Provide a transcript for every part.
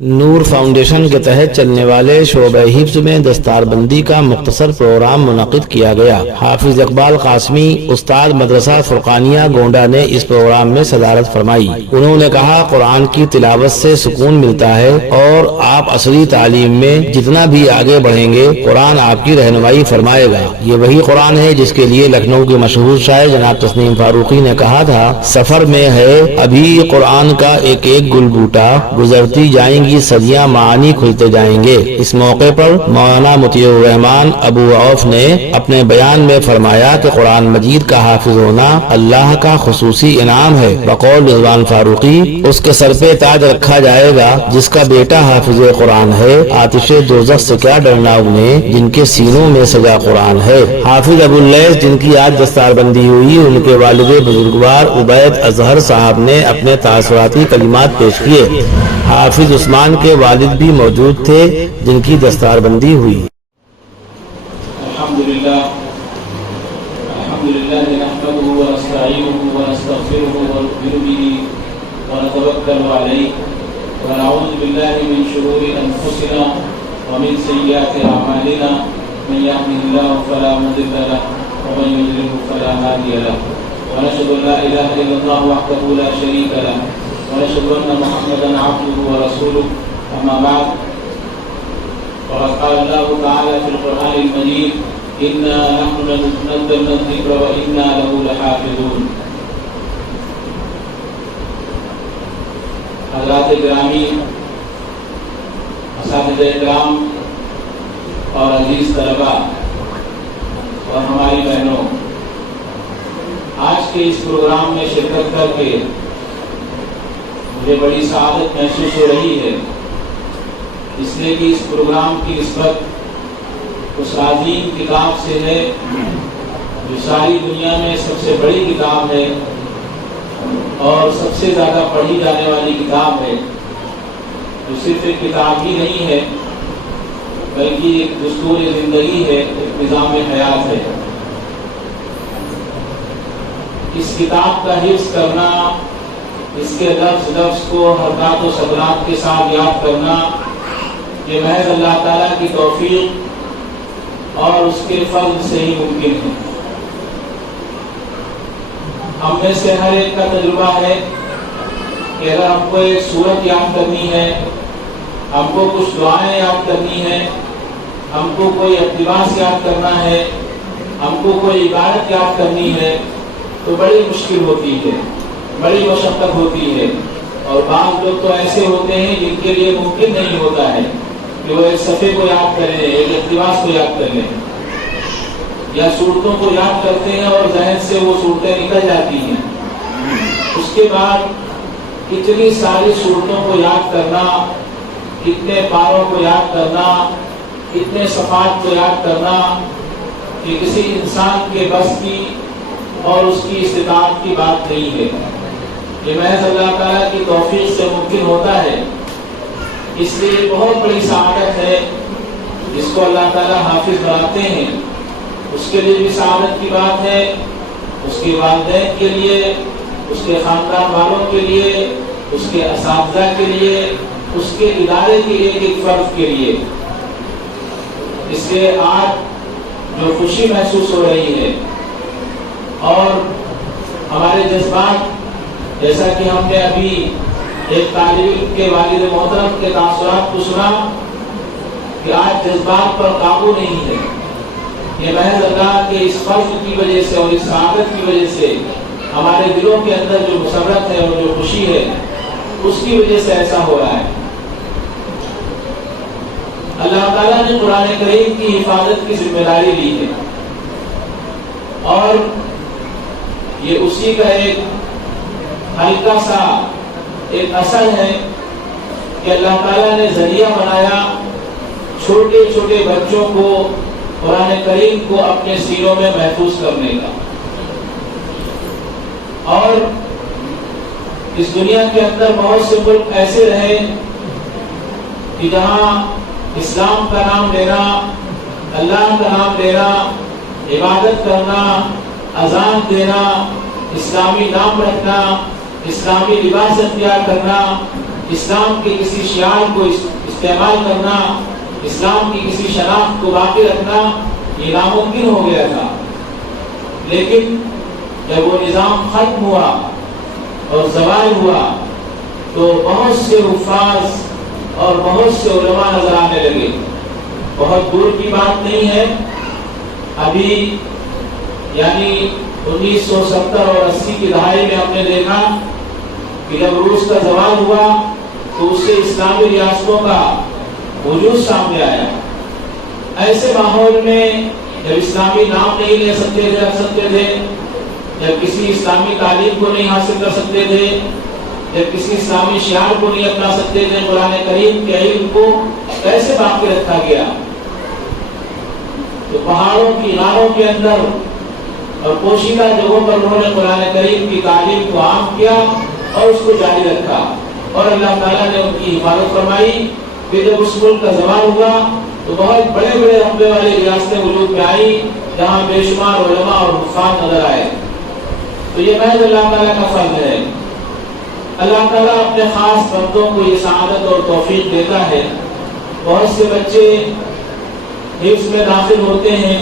نور foundation کے تحت چلنے والے شعبہ حفظ میں دستار بندی کا مختصر پروگرام منعقد کیا گیا۔ حافظ اقبال قاسمی استاد مدرسہ فرقانیہ گونڈا نے اس پروگرام میں صدارت فرمائی۔ انہوں نے کہا قرآن کی تلاوت سے سکون ملتا ہے اور آپ عصری تعلیم میں جتنا بھی آگے بڑھیں گے قرآن آپ کی رہنمائی فرمائے گا۔ یہ وہی قرآن ہے جس کے لیے لکھنؤ کے مشہور شاعر جناب تسنیم فاروقی نے کہا تھا، سفر میں ہے ابھی قرآن کا ایک ایک گل بوٹا، گزرتی جائیں گی صدیاں معانی کھلتے جائیں گے۔ اس موقع پر مولانا مطیع الرحمان ابو عوف نے اپنے بیان میں فرمایا کہ قرآن مجید کا حافظ ہونا اللہ کا خصوصی انعام ہے۔ بقول رضوان فاروقی، اس کے سر پہ تاج رکھا جائے گا جس کا بیٹا حافظ قرآن ہے، آتش دوزخ سے کیا ڈرنا انہیں جن کے سینوں میں سجا قرآن ہے۔ حافظ ابو اللیث جن کی آج دستار بندی ہوئی، ان کے والد بزرگوار عبید اظہر صاحب نے اپنے تاثراتی کلمات پیش کیے۔ حافظ عثمان کے والد بھی موجود تھے جن کی دستار بندی ہوئی۔ الحمدللہ نحمده ونستعینه ونستغفره ونؤمن به ونتوکل علیہ ونعوذ باللہ من شرور انفسنا ومن سیئات اعمالنا من یهده اللہ فلا مضل له ومن یضلل فلا هادی له ونشهد ان لا اله الا اللہ وحده لا شریک له ونشهد ان محمدا عبده ورسوله اما بعد وقد قال الله تعالى في القرآن المجيد انا نحن نزلنا الذكر وانا له لحافظون۔ حضرات گرامی، اساتذہ کرام اور عزیز طلباء اور ہماری بہنوں، آج کے اس پروگرام میں شرکت کر کے مجھے بڑی سعادت محسوس ہو رہی ہے، اس لیے کہ اس پروگرام کی نسبت اس عظیم کتاب سے ہے جو ساری دنیا میں سب سے بڑی کتاب ہے اور سب سے زیادہ پڑھی جانے والی کتاب ہے، جو صرف ایک کتاب ہی نہیں ہے بلکہ ایک دستور زندگی ہے، ایک نظام حیات ہے۔ اس کتاب کا حفظ کرنا، اس کے لفظ لفظ کو حرکات و سکنات کے ساتھ یاد کرنا، یہ محض اللہ تعالیٰ کی توفیق اور اس کے فضل سے ہی ممکن ہے۔ ہم میں سے ہر ایک کا تجربہ ہے کہ اگر ہم کو ایک سورت یاد کرنی ہے، ہم کو کچھ دعائیں یاد کرنی ہے، ہم کو کوئی اقتباس یاد کرنا ہے، ہم کو کوئی عبادت یاد کرنی ہے تو بڑی مشکل ہوتی ہے، بڑی مشقت ہوتی ہے، اور بعض لوگ تو ایسے ہوتے ہیں جن کے لیے ممکن نہیں ہوتا ہے کہ وہ ایک صفحے کو یاد کریں، ایک اقتباس کو یاد کر لیں، یا صورتوں کو یاد کرتے ہیں اور ذہن سے وہ صورتیں نکل جاتی ہیں۔ اس کے بعد اتنی ساری صورتوں کو یاد کرنا، اتنے پاروں کو یاد کرنا، اتنے صفحات کو یاد کرنا کہ کسی انسان کے بس کی اور اس کی استطاعت کی بات نہیں ہے، یہ محض اللہ تعالیٰ کی توفیق سے ممکن ہوتا ہے۔ اس لیے بہت بڑی سعادت ہے جس کو اللہ تعالیٰ حافظ بناتے ہیں، اس کے لیے بھی سعادت کی بات ہے، اس کے والدین کے لیے، اس کے خاندان والوں کے لیے، اس کے اساتذہ کے لیے، اس کے ادارے کے ایک ایک فرد کے لیے۔ اس لیے آج جو خوشی محسوس ہو رہی ہے اور ہمارے جذبات، جیسا کہ ہم نے ابھی ایک طالب علم کے والد محترم کے تاثرات کو سنا کہ آج جذبات پر قابو نہیں ہے، یہ محض اللہ کے اس فضل کی وجہ سے اور اس سعادت کی وجہ سے ہمارے دلوں کے اندر جو مسرت ہے اور جو خوشی ہے اس کی وجہ سے ایسا ہو رہا ہے۔ اللہ تعالیٰ نے قرآن کریم کی حفاظت کی ذمہ داری لی ہے اور یہ اسی کا ایک ہلکا سا ایک اثر ہے کہ اللہ تعالیٰ نے ذریعہ بنایا چھوٹے چھوٹے بچوں کو قرآن کریم کو اپنے سینوں میں محفوظ کرنے کا۔ اور اس دنیا کے اندر بہت سے ملک ایسے رہے کہ جہاں اسلام کا نام لینا، اللہ کا نام لینا، عبادت کرنا، اذان دینا، اسلامی نام رکھنا، اسلامی لباس اختیار کرنا، اسلام کے کسی شعار کو استعمال کرنا، اسلام کی کسی شناخت کو باقی رکھنا یہ ناممکن ہو گیا تھا۔ لیکن جب وہ نظام ختم ہوا اور زوال ہوا تو بہت سے حفاظ اور بہت سے علماء نظر آنے لگے۔ بہت دور کی بات نہیں ہے، ابھی یعنی 1970 اور 80 کی دہائی میں ہم نے دیکھا کہ جب روس کا زوال ہوا تو اس سے اسلامی ریاستوں کا وجود سامنے آیا۔ ایسے ماحول میں جب اسلامی نام نہیں لے سکتے تھے، رکھ سکتے تھے، جب کسی اسلامی تعلیم کو نہیں حاصل کر سکتے تھے، جب کسی اسلامی شعار کو نہیں اپنا سکتے تھے، قرآن کریم کے علم کو کیسے باقی رکھا گیا؟ تو پہاڑوں کی غاروں کے اندر اور پوشیدہ جگہوں پر انہوں نے قرآن کریم کی تعلیم کو عام کیا اور اس کو جاری رکھا، اور اللہ تعالیٰ نے ان کی حفاظت فرمائی۔ پھر جب اس ملک کا زوال ہوا تو بہت بڑے بڑے رقبے والی ریاستیں وجود میں آئی جہاں بے شمار علماء اور حفاظ نظر آئے۔ تو یہ محض اللہ تعالیٰ کا فضل ہے۔ اللہ تعالیٰ اپنے خاص بندوں کو یہ سعادت اور توفیق دیتا ہے۔ بہت سے بچے حفظ میں داخل ہوتے ہیں،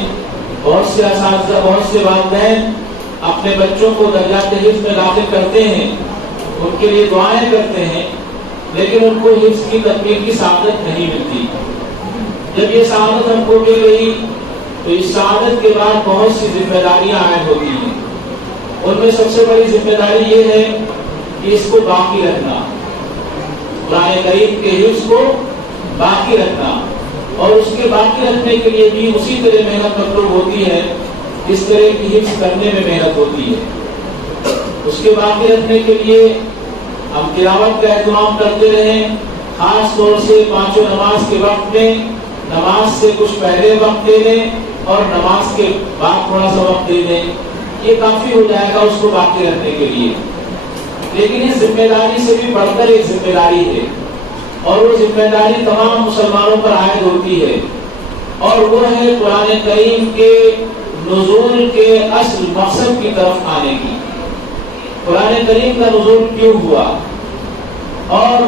بہت سے اساتذہ، بہت سے والدین اپنے بچوں کو درجات حفظ میں داخل کرتے ہیں، ان کے لیے دعائیں کرتے ہیں، لیکن ان کو حفظ کی تکمیل کی سعادت نہیں ملتی۔ جب یہ سعادت ہم کو مل گئی تو اس سعادت کے بعد بہت سی ذمہ داریاں عائد ہوتی ہیں۔ ان میں سب سے بڑی ذمہ داری یہ ہے کہ اس کو باقی رکھنا، قرآن کریم کے حفظ کو باقی رکھنا، اور اس کے باقی رکھنے کے لیے بھی اسی طرح محنت مطلوب ہوتی ہے جس طرح کی حفظ کرنے میں محنت ہوتی ہے۔ اس کے باقی رکھنے کے لیے ہم تلاوت کا اہتمام کرتے رہیں، خاص طور سے پانچوں نماز کے وقت میں نماز سے کچھ پہلے وقت دے دیں اور نماز کے بعد تھوڑا سا وقت دے دیں، یہ کافی ہو جائے گا اس کو باقی رکھنے کے لیے۔ لیکن اس ذمہ داری سے بھی بڑھ کر ایک ذمہ داری ہے، اور وہ ذمہ داری تمام مسلمانوں پر عائد ہوتی ہے، اور وہ ہے قرآن کریم کے نزول کے اصل مقصد کی طرف آنے کی۔ قرآن کریم کا نزول کیوں ہوا، اور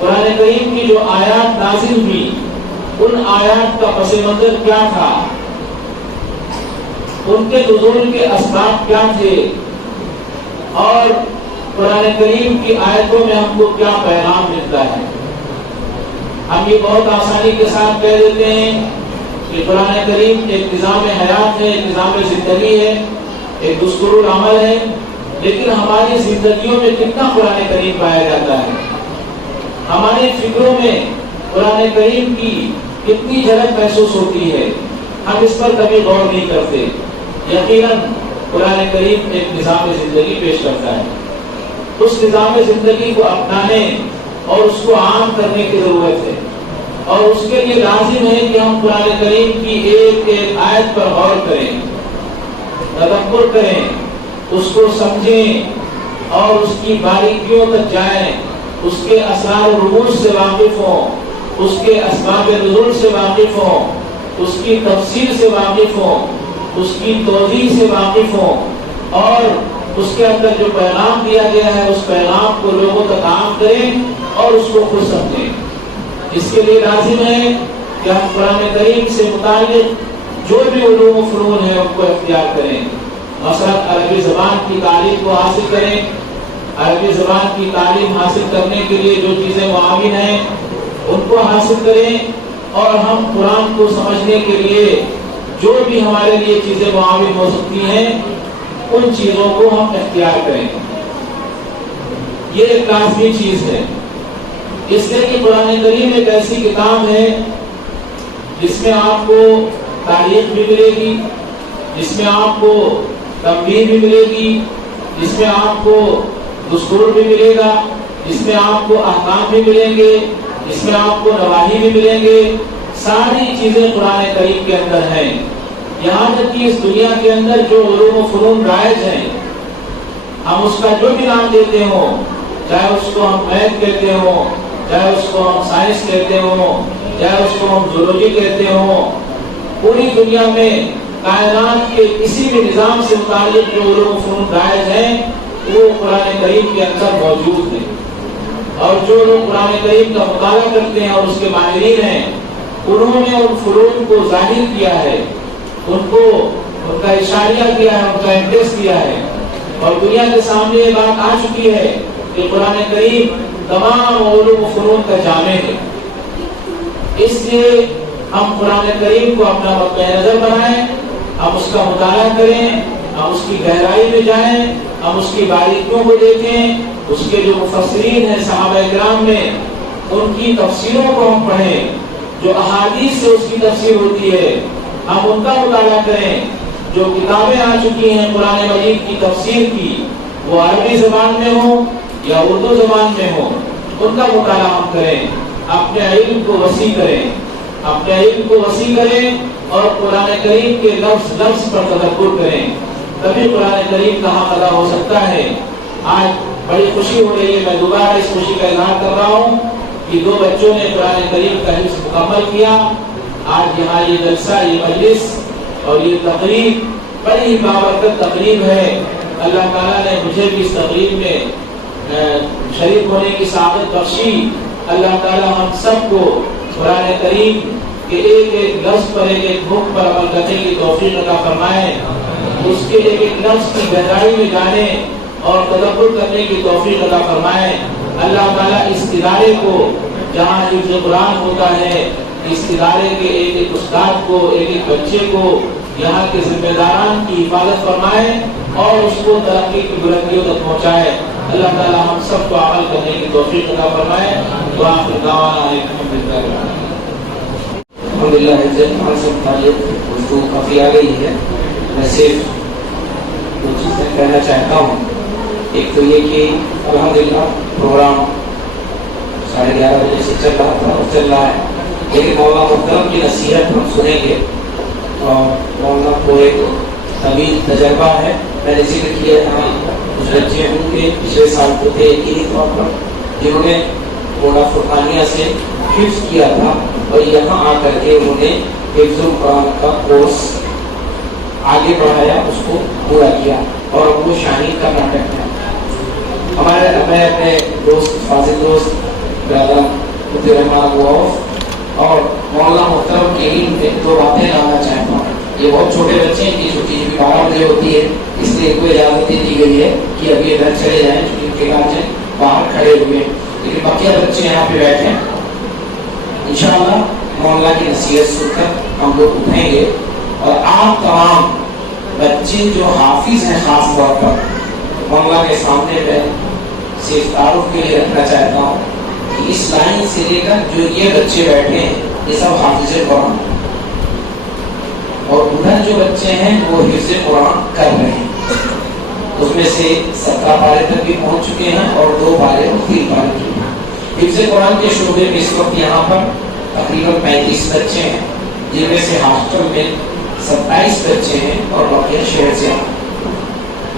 قرآن کریم کی جو آیات نازل ہوئی ان آیات کا پس منظر کیا تھا، ان کے نزول کے اسباب کیا تھے، اور قرآن کریم کی آیتوں میں ہم کو کیا پیغام ملتا ہے۔ ہم یہ بہت آسانی کے ساتھ کہہ دیتے ہیں کہ قرآن کریم ایک نظام حیات ہے، ایک نظام زندگی ہے، ایک دستور العمل ہے، لیکن ہماری زندگیوں میں کتنا قرآن کریم پایا جاتا ہے، ہماری فکروں میں قرآن کریم کی کتنی جھلک محسوس ہوتی ہے، ہم اس پر کبھی غور نہیں کرتے۔ یقیناً قرآن کریم ایک نظام زندگی پیش کرتا ہے، اس نظام زندگی کو اپنانے اور اس کو عام کرنے کی ضرورت ہے، اور اس کے لیے لازم ہے کہ ہم قرآن کریم کی ایک ایک آیت پر غور کریں، تدبر کریں، اس کو سمجھیں اور اس کی باریکیوں تک جائیں، اس کے اسرار و رموز سے واقف ہوں، اس کے اسباب نزول سے واقف ہوں، اس کی تفسیر سے واقف ہوں، اس کی توضیح سے واقف ہوں، اور اس کے اندر جو پیغام دیا گیا ہے اس پیغام کو لوگوں تک عام کریں اور اس کو خود سمجھیں۔ اس کے لیے لازم ہے کہ ہم قرآن کریم سے متعلق جو بھی علوم و فنون ہیں ان کو اختیار کریں۔ مثلا عربی زبان کی تعلیم کو حاصل کریں، عربی زبان کی تعلیم حاصل کرنے کے لیے جو چیزیں معاون ہیں ان کو حاصل کریں، اور ہم قرآن کو سمجھنے کے لیے جو بھی ہمارے لیے چیزیں معاون ہو سکتی ہیں ان چیزوں کو ہم اختیار کریں۔ یہ ایک لازمی چیز ہے، اس لیے کہ قرآن کریم ایک ایسی کتاب ہے جس میں آپ کو تاریخ بھی ملے گی، جس میں آپ کو تنبیہ بھی ملے گی، جس میں آپ کو دستور بھی ملے گا، جس میں آپ کو احکام بھی ملیں گے، جس میں آپ کو نواہی بھی ملیں گے۔ ساری چیزیں قرآن کریم کے اندر ہیں، یہاں تک کہ اس دنیا کے اندر جو علوم و فنون رائج ہیں، ہم اس کا جو بھی نام دیتے ہوں، چاہے اس کو ہم میتھ کہتے ہوں، چاہے اس کو ہم سائنس کہتے ہوں، چاہے اس کو ہم زولوجی کہتے ہوں، پوری دنیا میں کائنات کے کسی بھی نظام سے متعلق جو علوم و فنون رائج ہیں وہ قرآن کریم کے اندر موجود ہیں، اور جو لوگ قرآن کریم کا مطالعہ کرتے ہیں اور اس کے ماہرین ہیں، انہوں نے ان فنون کو ظاہر کیا ہے، ان کا اشاریہ کیا ہے، ان کا انڈیکس کیا ہے، اور دنیا کے سامنے یہ بات آ چکی ہے کہ قرآن کریم تمام علوم و فنون کا جامع ہے۔ اس لیے ہم قرآن کریم کو اپنا مقطع نظر بنائیں، ہم اس کا مطالعہ کریں، ہم اس کی گہرائی میں جائیں، ہم اس کی باریکیوں کو دیکھیں، اس کے جو مفسرین ہیں صحابہ کرام میں ان کی تفسیروں کو ہم پڑھیں، جو احادیث سے اس کی تفسیر ہوتی ہے ہم ان کا مطالعہ کریں، جو کتابیں آ چکی ہیں قرآن مجید کی تفسیر کی، وہ عربی زبان میں ہوں یا اردو زبان میں ہوں، ان کا مطالعہ ہم کریں، اپنے علم کو وسیع کریں، اپنے علم کو وسیع کریں اور قرآن کریم کے لفظ لفظ پر تدبر کریں، تبھی قرآن کریم کا حق ادا ہو سکتا ہے۔ آج بڑی خوشی ہو رہی ہے، میں دوبارہ اس خوشی کا اظہار کر رہا ہوں کہ 2 بچوں نے قرآن کریم کا حفظ مکمل کیا۔ آج یہاں یہ جلسہ، یہ مجلس اور یہ تقریب بڑی بابرکت تقریب ہے۔ اللہ تعالیٰ نے مجھے بھی اس تقریب میں شریک ہونے کی سعادت بخشی۔ اللہ تعالیٰ ہم سب کو قرآن کریم کے ایک ایک لفظ پر، ایک ایک حکم پر عمل کرنے کی توفیق عطا فرمائے، اس کے ایک ایک لفظ کی گہرائی میں جانے اور تدبر کرنے کی توفیق عطا فرمائے۔ اللہ تعالیٰ اس ادارے کو جہاں حفظ قرآن ہوتا ہے، اس ادارے کے ایک ایک استاد کو، ایک ایک بچے کو، یہاں کے ذمہ داران کی حفاظت فرمائے اور اس کو ترقی کی بلندیوں تک پہنچائے۔ اللہ تعالیٰ ہم سب کو عمل کرنے کی توفیق عطا فرمائے۔ وآخر دعوانا الحمدللہ ہمارے سے متعلق گفتگو کافی آ گئی ہے۔ میں صرف 2 چیزیں کہنا چاہتا ہوں۔ ایک تو یہ کہ الحمدللہ پروگرام 11:30 بجے سے چل رہا تھا اور چل رہا ہے، لیکن مولانا محترم کی نصیحت ہم سنیں گے اور مولانا کو ایک طویل تجربہ ہے۔ میں نے ذکر کیا تھا کچھ بچے ان کے پچھلے سال کو تھے یقینی طور پر جنہوں نے مولانا فرقانیہ سے حفظ کیا تھا اور یہاں آ کر کے انہوں نے حفظ القرآن کا کورس آگے بڑھایا، اس کو پورا کیا اور وہ شاہین کا ناٹک ہے۔ میں اپنے دوست، فاضل دوست برادر مفتی رحمان غوث اور مولانا محترم کے علم میں 2 باتیں لانا چاہتا ہوں۔ یہ بہت چھوٹے بچے ہیں، ان کی چھٹی بھی 12 بجے ہوتی ہے، اس لیے کوئی اجازت دی گئی ہے کہ اب یہ گھر چلے جائیں، چونکہ ان کے گارجین باہر کھڑے ہوئے ہیں، لیکن بقیہ بچے یہاں پہ بیٹھے ہیں۔ انشاءاللہ مولانا کی نصیحت سن کر ہم لوگ اٹھیں گے اور آپ تمام بچے جو حافظ ہیں خاص طور پر مولانا کے سامنے میں صرف تعارف کے لیے رکھنا چاہتا ہوں کہ اس لائن سے لے کر جو یہ بچے بیٹھے ہیں یہ سب حافظ قرآن، اور ادھر جو بچے ہیں وہ حفظ قرآن کر رہے ہیں، اس میں سے 17 پارے تک بھی پہنچ چکے ہیں اور 2 پارے اور 3 پارے کی۔ حفظ قرآن کے شعبے میں اس وقت یہاں پر تقریباً 35 بچے ہیں، جن میں سے ہاسٹل میں 27 بچے ہیں اور باقی شہر سے ہیں۔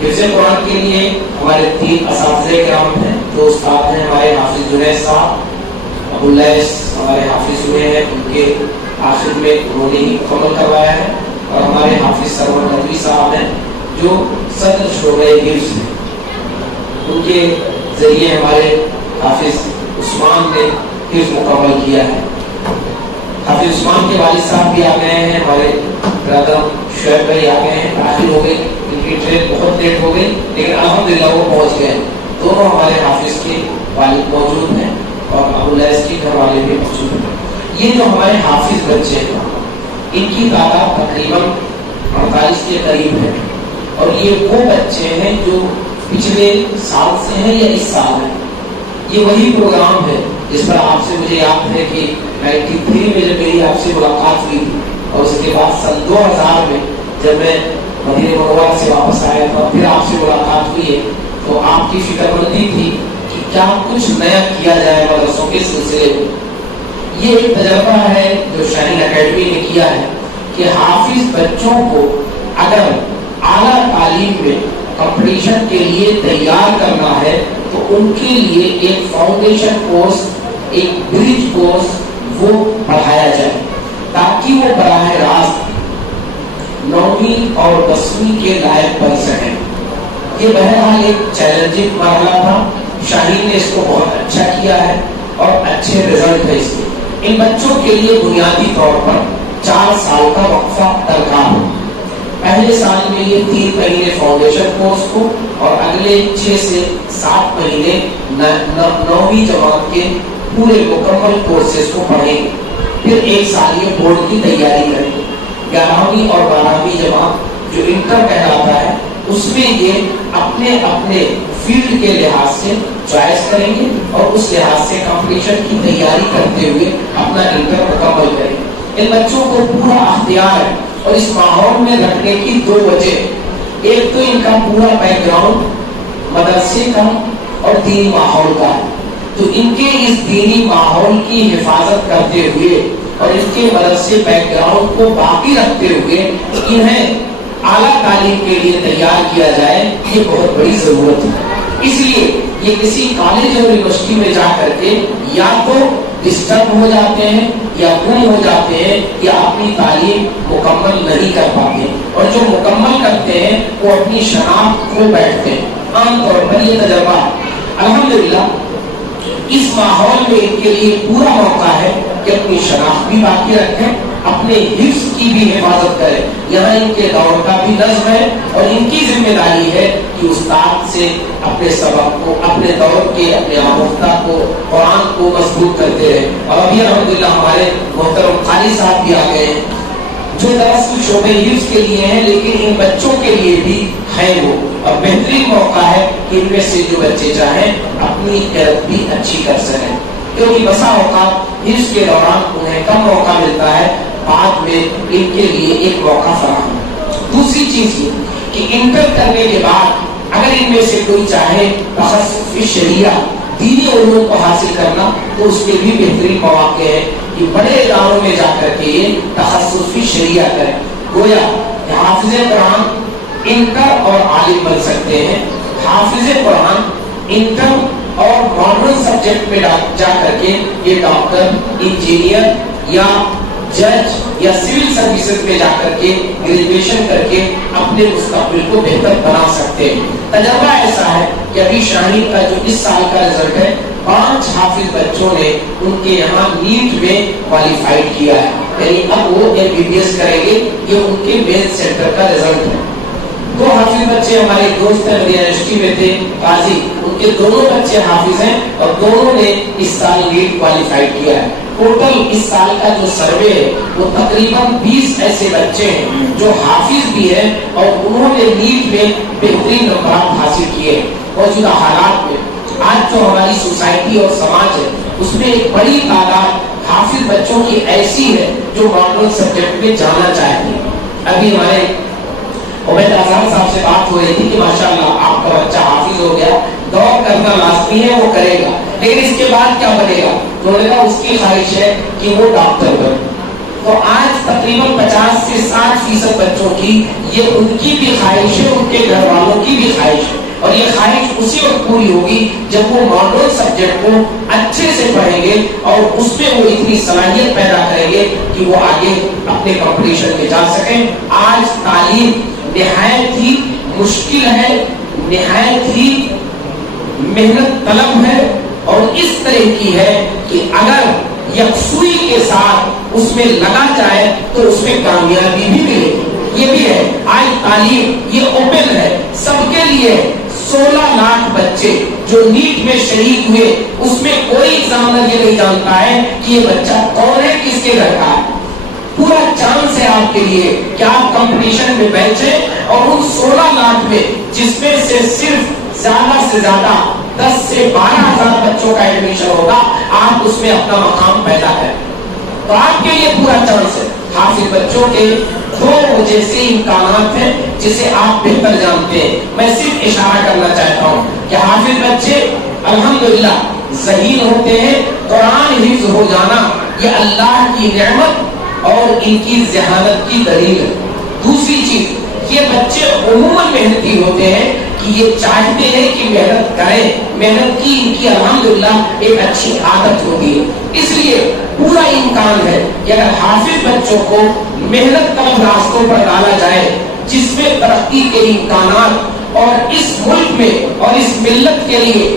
حفظ قرآن کے لیے ہمارے 3 اساتذہ کرام ہیں، 2 استاد ہیں ہمارے حافظ جنید صاحب، ابو اللیث ہمارے حافظ ہوئے ہیں، ان کے آخر میں انہوں نے ہی مکمل کروایا ہے، اور ہمارے حافظ سرور ندوی صاحب ہیں جو صدر شعبہ حفظ ہیں، ان کے ذریعے ہمارے حافظ عثمان نے حفظ مکمل کیا ہے۔ حافظ عثمان کے والد صاحب بھی آ گئے ہیں، ہمارے برادر شعیب بھائی آ گئے ہیں، داخل ہو گئے، ان کی ٹرین بہت لیٹ ہو گئی لیکن الحمدللہ وہ پہنچ گئے۔ دونوں ہمارے حافظ کے والد موجود ہیں اور ابو اللیث کے گھر والے بھی موجود ہیں۔ یہ جو ہمارے حافظ بچے ہیں ان کی تعداد تقریباً 48 کے قریب ہے، اور یہ وہ بچے ہیں جو پچھلے سال سے ہیں یا اس سال ہیں۔ یہ وہی پروگرام ہے جس پر آپ سے مجھے یاد ہے کہ 93 میں جب میری آپ سے ملاقات ہوئی تھی، اور اس کے بعد سن 2000 میں جب میں مدینہ منورہ سے واپس آیا تھا پھر آپ سے ملاقات ہوئی ہے، تو آپ کی فکر مندی تھی کہ کیا کچھ نیا کیا جائے مدرسوں کے سلسلے میں۔ یہ ایک تجربہ ہے جو شاہین اکیڈمی نے کیا ہے کہ حافظ بچوں کو اگر اعلیٰ تعلیم میں کمپٹیشن کے لیے تیار کرنا ہے تو ان کے لیے ایک فاؤنڈیشن کورس، ایک برج کورس وہ پڑھایا جائے تاکہ وہ براہ راست 9ویں اور 10ویں کے لائق بن سکیں۔ یہ بہرحال ایک چیلنجنگ مرحلہ تھا شاہین نے اس کو بہت اچھا کیا ہے اور اچھے رزلٹ ہے اس کے. ان بچوں کے لیے بنیادی طور پر 4 سال کا وقفہ درکار ہو. پہلے سال میں یہ 3 مہینے فاؤنڈیشن کورس کو اور اگلے 6 سے 7 مہینے 9ویں جماعت کے پورے مکمل کورسز کو پڑھیں گے. پھر 1 سال یہ بورڈ کی تیاری کریں گے. 11ویں اور 12ویں جماعت جو انٹر کہلاتا ہے اس میں یہ اپنے اپنے فیلڈ کے لحاظ سے چوائس کریں گے اور اس لحاظ سے کمپٹیشن کی تیاری کرتے ہوئے اپنا انٹر مکمل کریں گے. ان بچوں کو پورا اختیار ہے اور اس ماحول میں رکھنے کی 2 وجہ. ایک تو ان کا پورا بیک گراؤنڈ مدرسے کا اور دینی ماحول کا ہے, تو ان کے اس دینی ماحول کی حفاظت کرتے ہوئے اور اس کے مدرسے بیک گراؤنڈ کو باقی رکھتے ہوئے انہیں اعلیٰ تعلیم کے لیے تیار کیا جائے, یہ بہت بڑی ضرورت ہے. اس لیے یہ کسی کالج اور یونیورسٹی میں جا کر کے یا تو ڈسٹرب ہو جاتے ہیں یا گم ہو جاتے ہیں یا اپنی تعلیم مکمل نہیں کر پاتے, اور جو مکمل کرتے ہیں وہ اپنی شناخت کھو بیٹھتے ہیں. عام طور پر یہ تجربہ الحمدللہ اس ماحول میں ان کے لیے پورا موقع ہے کہ اپنی شناخت بھی باقی رکھیں, اپنے حفظ کی بھی حفاظت کریں. یہاں ان کے دور کا بھی نظم ہے اور ان کی ذمہ داری ہے کہ استاد سے اپنے سبق کو, اپنے دور کے اپنے آموختہ کو, قرآن کو مضبوط کرتے رہے. اور ابھی الحمدللہ ہمارے محترم قاری صاحب بھی آ گئے ہیں جو دراصل شعبے حفظ کے لیے ہیں لیکن ان بچوں کے لیے بھی ہے وہ, اور بہترین موقع ہے کہ ان میں سے جو بچے چاہیں اپنی قیادت بھی اچھی کر سکیں, کیونکہ بسا اوقات حفظ کے دوران انہیں کم موقع ملتا ہے, بعد میں ان کے لیے ایک موقع فراہم. دوسری چیز یہ کہ انٹر کرنے کے بعد اگر ان میں سے کوئی چاہے تخصص فی شریعہ دینی علوم کو حاصل کرنا تو اس کے بھی بہترین مواقع ہے کہ بڑے اداروں میں جا کر کے یہ تخصص فی شریعہ کریں. گویا حافظ قرآن انٹر اور عالم بن سکتے ہیں. حافظ قرآن انٹر اور ماڈرن سبجیکٹ میں جا کر کے یہ ڈاکٹر, انجینئر یا جج یا سول سروسز میں جا کر کے گریجویشن کر کے اپنے مستقبل کو بہتر بنا سکتے ہیں. تجربہ ایسا ہے کہ ابھی شاہین کا جو اس سال کا رزلٹ ہے 5 حافظ بچوں نے ان کے یہاں نیٹ میں کوالیفائیڈ کیا ہے, یعنی اب وہ MBBS کریں گے. یہ ان کے مین سینٹر کا رزلٹ ہے. 2 حافظ بچے ہمارے دوست یونیورسٹی میں تھے قاضی, ان کے دونوں بچے حافظ ہیں اور دونوں نے اس سال نیٹ کوالیفائیڈ کیا ہے. ٹوٹل اس سال کا جو سروے ہے وہ تقریباً 20 ایسے بچے ہیں جو حافظ بھی ہیں اور انہوں نے نیٹ میں بہترین نمبرات حاصل کیے ہیں. موجودہ حالات میں آج جو ہماری سوسائٹی اور سماج ہے اس میں ایک بڑی تعداد حافظ بچوں کی ایسی ہے جو ماڈرن سبجیکٹ میں جانا چاہتے ہیں. ابھی ہمارے عبید آزاد صاحب سے بات ہو رہی تھی کہ ماشاءاللہ آپ کا بچہ حافظ ہو گیا, دور کرنا لازمی ہے, وہ کرے گا, لیکن اس کے بعد کیا بنے گا؟ انہوں نے کہا اس کی خواہش ہے کہ وہ ڈاکٹر بنے. تو آج تقریباً 50 سے 60% بچوں کی یہ ان کی بھی خواہش ہے, ان کے گھر والوں کی بھی خواہش ہے, اور یہ خواہش اسی وقت پوری ہوگی جب وہ ماڈرن سبجیکٹ کو اچھے سے پڑھیں گے اور اس میں وہ اتنی صلاحیت پیدا کریں گے کہ وہ آگے اپنے کمپٹیشن میں جا سکیں. آج تعلیم نہایت ہی مشکل ہے, نہایت ہی محنت طلب ہے اور اس طرح کی ہے کہ اگر یکسوئی کے ساتھ اس میں لگا جائے تو اس میں کامیابی بھی ملے گی. یہ بھی ہے آج تعلیم یہ اوپن ہے سب کے لیے. 16 لاکھ بچے جو نیٹ میں شریک ہوئے اس میں کوئی ایگزامنر یہ نہیں جانتا ہے کہ یہ بچہ کون ہے, کس کے گھر کا ہے. پورا چانس ہے آپ کے لیے کہ آپ کمپٹیشن میں بیٹھے اور ان 16 لاکھ میں جس میں سے صرف زیادہ سے زیادہ 10 سے 12 ہزار بچوں کا ایڈمیشن ہوگا, آپ اس میں اپنا مقام پیدا کریں. تو آپ کے لیے پورا چانس ہے. حافظ بچوں کے 2 جیسے امکانات ہیں جسے آپ بہتر جانتے ہیں. میں صرف اشارہ کرنا چاہتا ہوں کہ حافظ بچے الحمدللہ ذہین ہوتے ہیں. قرآن حفظ ہو جانا یہ اللہ کی نعمت اور ان کی ذہانت کی دلیل ہے. دوسری چیز یہ بچے عموماً محنتی ہوتے ہیں کہ یہ چاہتے ہیں کہ محنت کریں. محنت کی ان کی الحمدللہ ایک اچھی عادت ہوتی ہے. اس لیے پورا امکان ہے کہ اگر حافظ بچوں کو محنت طلب راستوں پر ڈالا جائے جس میں ترقی کے امکانات اور اس ملک میں اور اس ملت کے لیے